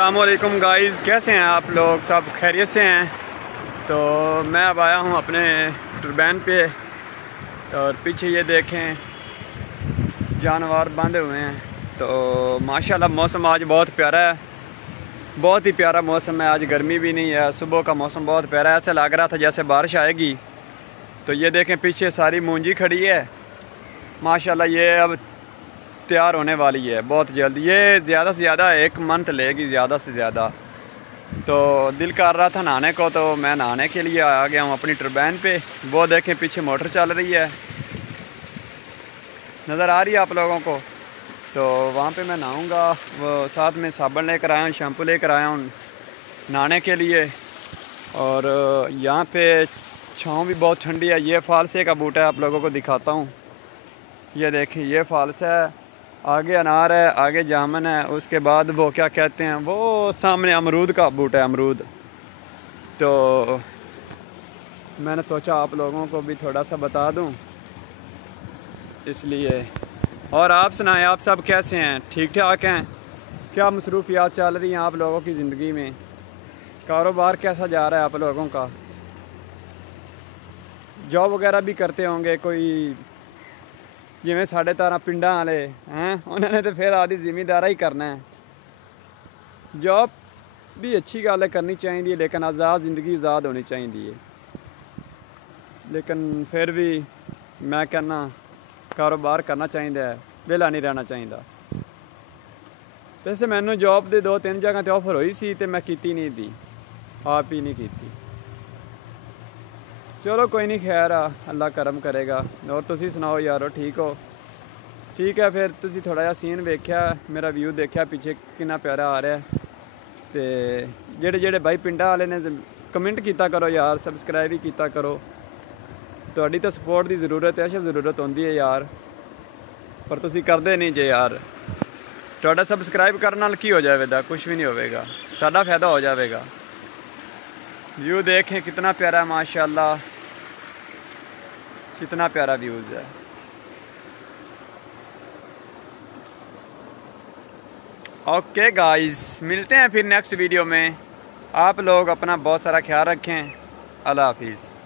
अस्सलामुअलैकुम गाइज़, कैसे हैं आप लोग? सब खैरियत से हैं? तो मैं अब आया हूँ अपने टरबैन पे और पीछे ये देखें जानवर बांधे हुए हैं। तो माशाल्लाह मौसम आज बहुत प्यारा है, बहुत ही प्यारा मौसम है। आज गर्मी भी नहीं है, सुबह का मौसम बहुत प्यारा है। ऐसा लग रहा था जैसे बारिश आएगी। तो ये देखें पीछे सारी मूंजी खड़ी है माशाल्लाह। ये अब तैयार होने वाली है बहुत जल्द। ये ज़्यादा से ज़्यादा 1 मंथ लेगी, ज़्यादा से ज़्यादा। तो दिल कर रहा था नहाने को, तो मैं नहाने के लिए आ गया हूँ अपनी टरबैन पे। वो देखें पीछे मोटर चल रही है, नज़र आ रही है आप लोगों को। तो वहाँ पे मैं नहाऊँगा। वो साथ में साबुन लेकर आया हूँ, शैम्पू लेकर आया हूँ नहाने के लिए। और यहाँ पे छाँव भी बहुत ठंडी है। ये फालसे का बूटा है, आप लोगों को दिखाता हूँ। ये देखिए ये फालसा है, आगे अनार है, आगे जामुन है, उसके बाद वो क्या कहते हैं, वो सामने अमरूद का बूटा है, अमरूद। तो मैंने सोचा आप लोगों को भी थोड़ा सा बता दूं, इसलिए। और आप सुनाएं, आप सब कैसे हैं? ठीक ठाक हैं? क्या मसरूफियात चल रही हैं आप लोगों की ज़िंदगी में? कारोबार कैसा जा रहा है आप लोगों का? जॉब वगैरह भी करते होंगे कोई, जिमें 13.5 पिंडा वाले हैं, उन्होंने तो फिर आदि जिमीदारा ही करना है। जॉब भी अच्छी गल है, करनी चाहिए, लेकिन आज़ाद ज़िंदगी आज़ाद होनी चाहिए। लेकिन फिर भी मैं कहना कारोबार करना चाहिए, वेला नहीं रहना चाहिए। वैसे मैंने जॉब दे 2-3 जगह तो ऑफर हुई सी, तो मैं की नहीं दी, आप ही नहीं की। चलो कोई नहीं, खैर अल्लाह करम करेगा। और तुसी सुनाओ यारो, ठीक हो? ठीक है, फिर तुसी थोड़ा जिहा सीन वेख्या, मेरा व्यू देखा पीछे कितना प्यारा आ रहा है। तो जेड़े भाई पिंडा वाले ने कमेंट किया करो यार, सबसक्राइब भी किया करो। तुहाडी तो सपोर्ट की ज़रूरत है, अच्छा ज़रूरत होंदी है यार, पर तुसी करदे नहीं जे यार। तुहाडा सबसक्राइब करने नाल की हो जाएगा? कुछ भी नहीं होगा, साडा फायदा हो जाएगा। व्यू देखें कितना प्यारा है माशाल्लाह, कितना प्यारा व्यूज़ है। ओके गाइस, मिलते हैं फिर नेक्स्ट वीडियो में। आप लोग अपना बहुत सारा ख्याल रखें। अल्लाह हाफिज़।